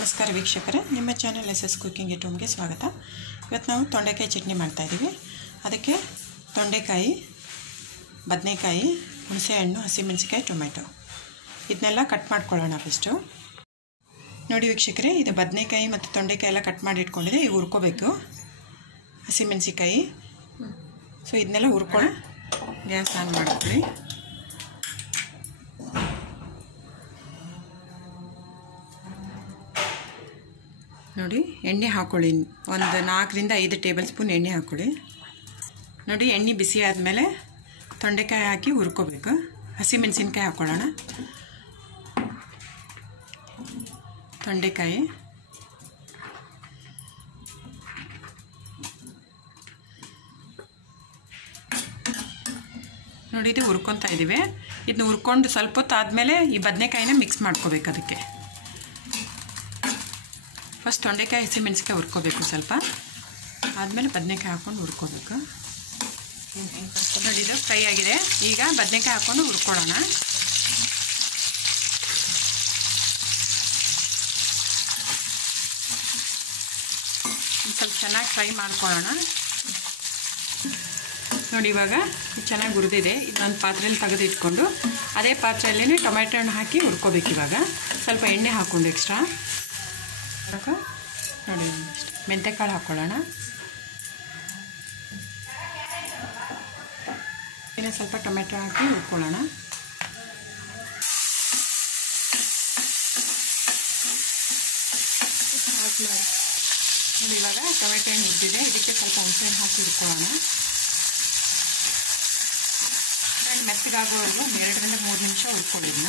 ನಮಸ್ಕಾರ ವೀಕ್ಷಕರೇ, ನಿಮ್ಮ ಚಾನೆಲ್ ಎಸ್ ಕುಕಿಂಗ್ ಎಟ್ ಹೋಮ್ಗೆ ಸ್ವಾಗತ. ಇವತ್ತು ನಾವು ತೊಂಡೆಕಾಯಿ ಚಟ್ನಿ ಮಾಡ್ತಾಯಿದ್ದೀವಿ. ಅದಕ್ಕೆ ತೊಂಡೆಕಾಯಿ, ಬದನೆಕಾಯಿ, ಹುಣಸೆಹಣ್ಣು, ಹಸಿಮೆಣಸಿಕಾಯಿ, ಟೊಮೆಟೊ ಇದನ್ನೆಲ್ಲ ಕಟ್ ಮಾಡ್ಕೊಳ್ಳೋಣ. ಫಸ್ಟು ನೋಡಿ ವೀಕ್ಷಕರೇ, ಇದು ಬದನೆಕಾಯಿ ಮತ್ತು ತೊಂಡೆಕಾಯಿ ಎಲ್ಲ ಕಟ್ ಮಾಡಿ ಇಟ್ಕೊಂಡಿದೆ. ಈಗ ಹುರ್ಕೋಬೇಕು. ಹಸಿಮೆಣಸಿಕಾಯಿ, ಸೊ ಇದನ್ನೆಲ್ಲ ಹುರ್ಕೊಳ್ಳೋಣ. ಗ್ಯಾಸ್ ಆನ್ ಮಾಡ್ಕೊಳ್ಳಿ. ನೋಡಿ, ಎಣ್ಣೆ ಹಾಕ್ಕೊಳ್ಳಿ. ಒಂದು 4 ರಿಂದ 5 ಟೇಬಲ್ ಸ್ಪೂನ್ ಎಣ್ಣೆ ಹಾಕ್ಕೊಳ್ಳಿ. ನೋಡಿ, ಎಣ್ಣೆ ಬಿಸಿ ಆದಮೇಲೆ ತೊಂಡೆಕಾಯಿ ಹಾಕಿ ಹುರ್ಕೋಬೇಕು. ಹಸಿಮೆಣಸಿನ್ಕಾಯಿ ಹಾಕ್ಕೊಳ್ಳೋಣ. ತೊಂಡೆಕಾಯಿ, ನೋಡಿ ಇದು ಹುರ್ಕೊತಾ ಇದ್ದೀವಿ. ಇದನ್ನ ಹುರ್ಕೊಂಡು ಸ್ವಲ್ಪ ಹೊತ್ತು ಆದಮೇಲೆ ಈ ಬದನೆಕಾಯಿನ ಮಿಕ್ಸ್ ಮಾಡ್ಕೋಬೇಕು. ಅದಕ್ಕೆ ಫಸ್ಟ್ ತೊಂಡೆಕಾಯಿ, ಹಸಿಮೆಣಸಿಕಾಯಿ ಹುರ್ಕೋಬೇಕು. ಸ್ವಲ್ಪ ಆದಮೇಲೆ ಬದನೆಕಾಯಿ ಹಾಕ್ಕೊಂಡು ಹುರ್ಕೋಬೇಕು. ನೋಡಿ, ಇದು ಫ್ರೈ ಆಗಿದೆ. ಈಗ ಬದನೆಕಾಯಿ ಹಾಕ್ಕೊಂಡು ಹುರ್ಕೊಳ್ಳೋಣ. ಸ್ವಲ್ಪ ಚೆನ್ನಾಗಿ ಫ್ರೈ ಮಾಡ್ಕೊಳ್ಳೋಣ. ನೋಡಿ, ಇವಾಗ ಚೆನ್ನಾಗಿ ಹುರಿದಿದೆ. ಇದೊಂದು ಪಾತ್ರೆಯಲ್ಲಿ ತೆಗೆದು ಇಟ್ಕೊಂಡು ಅದೇ ಪಾತ್ರೆಯಲ್ಲೇ ಟೊಮೆಟೊ ಹಣ್ಣು ಹಾಕಿ ಹುರ್ಕೋಬೇಕು. ಇವಾಗ ಸ್ವಲ್ಪ ಎಣ್ಣೆ ಹಾಕ್ಕೊಂಡು ಎಕ್ಸ್ಟ್ರಾ ನೋಡಿ, ಮೆಂತೆಕಾಳು ಹಾಕ್ಕೊಳ್ಳೋಣ. ಇನ್ನೂ ಸ್ವಲ್ಪ ಟೊಮೆಟೊ ಹಾಕಿ ಹುರ್ಕೊಳ್ಳೋಣ. ನೋಡಿ, ಇವಾಗ ಟೊಮೆಟೊ ಹಣ್ಣು ಹುರಿದಿದೆ. ಇದಕ್ಕೆ ಸ್ವಲ್ಪ ಹುಣಸೆಹಣ್ಣು ಹಾಕಿ ಹುರ್ಕೊಳ್ಳೋಣ. ಮೆತ್ತಗಾಗೋವರೆಗೂ 2 ರಿಂದ 3 ನಿಮಿಷ ಹುರ್ಕೊಳ್ಳೋಣ.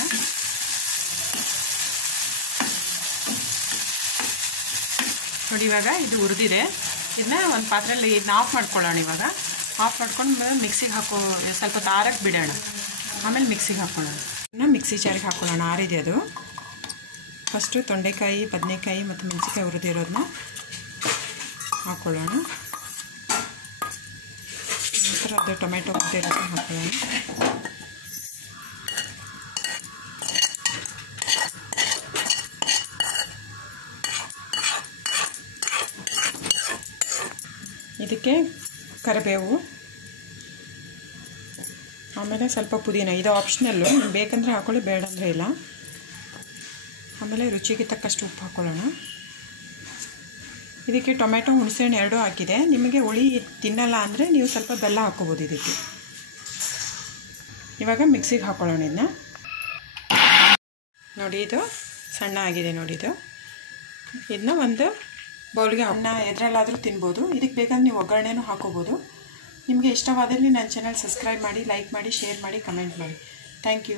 ನೋಡಿ, ಇವಾಗ ಇದು ಹುರಿದಿದೆ. ಇದನ್ನ ಒಂದು ಪಾತ್ರೆಯಲ್ಲಿ ಇದನ್ನ ಆಫ್ ಮಾಡ್ಕೊಳ್ಳೋಣ. ಇವಾಗ ಆಫ್ ಮಾಡ್ಕೊಂಡು ಮಿಕ್ಸಿಗೆ ಸ್ವಲ್ಪ ಆರಕ್ಕೆ ಬಿಡೋಣ. ಆಮೇಲೆ ಮಿಕ್ಸಿಗೆ ಹಾಕ್ಕೊಳ್ಳೋಣ. ಇನ್ನು ಮಿಕ್ಸಿ ಜಾರಿಗೆ ಹಾಕ್ಕೊಳ್ಳೋಣ. ಆರಿದೆ ಅದು. ಫಸ್ಟು ತೊಂಡೆಕಾಯಿ, ಬದನೆಕಾಯಿ ಮತ್ತು ಮೆಣಸಿಕಾಯಿ ಹುರಿದಿರೋದನ್ನ ಹಾಕ್ಕೊಳ್ಳೋಣ. ನಂತರ ಅದು ಟೊಮೆಟೊ ಹುರಿದಿರೋದನ್ನ ಹಾಕ್ಕೊಳ್ಳೋಣ. ಇದಕ್ಕೆ ಕರಿಬೇವು, ಆಮೇಲೆ ಸ್ವಲ್ಪ ಪುದೀನ. ಇದು ಆಪ್ಷನಲ್ಲು, ಬೇಕಂದರೆ ಹಾಕ್ಕೊಳ್ಳಿ, ಬೇಡಂದರೆ ಇಲ್ಲ. ಆಮೇಲೆ ರುಚಿಗೆ ತಕ್ಕಷ್ಟು ಉಪ್ಪು ಹಾಕ್ಕೊಳ್ಳೋಣ. ಇದಕ್ಕೆ ಟೊಮೆಟೊ, ಹುಣಸೆಹಣ್ಣು 2 ಹಾಕಿದೆ. ನಿಮಗೆ ಹುಳಿ ತಿನ್ನಲ್ಲ ಅಂದರೆ ನೀವು ಸ್ವಲ್ಪ ಬೆಲ್ಲ ಹಾಕ್ಕೋಬೋದು ಇದಕ್ಕೆ. ಇವಾಗ ಮಿಕ್ಸಿಗೆ ಹಾಕ್ಕೊಳ್ಳೋಣ. ನೋಡಿ, ಇದು ಸಣ್ಣ ಆಗಿದೆ. ನೋಡಿ, ಇದನ್ನ ಒಂದು ಬೌಲ್ಗೆ ಅನ್ನ ಎದ್ರಲ್ಲಾದರೂ ತಿನ್ಬೋದು. ಇದಕ್ಕೆ ಬೇಕಾದ್ರೆ ನೀವು ಒಗ್ಗರಣೆನೂ ಹಾಕೋಬೋದು. ನಿಮಗೆ ಇಷ್ಟವಾದಲ್ಲಿ ನನ್ನ ಚಾನಲ್ ಸಬ್ಸ್ಕ್ರೈಬ್ ಮಾಡಿ, ಲೈಕ್ ಮಾಡಿ, ಶೇರ್ ಮಾಡಿ, ಕಮೆಂಟ್ ಮಾಡಿ. Thank you.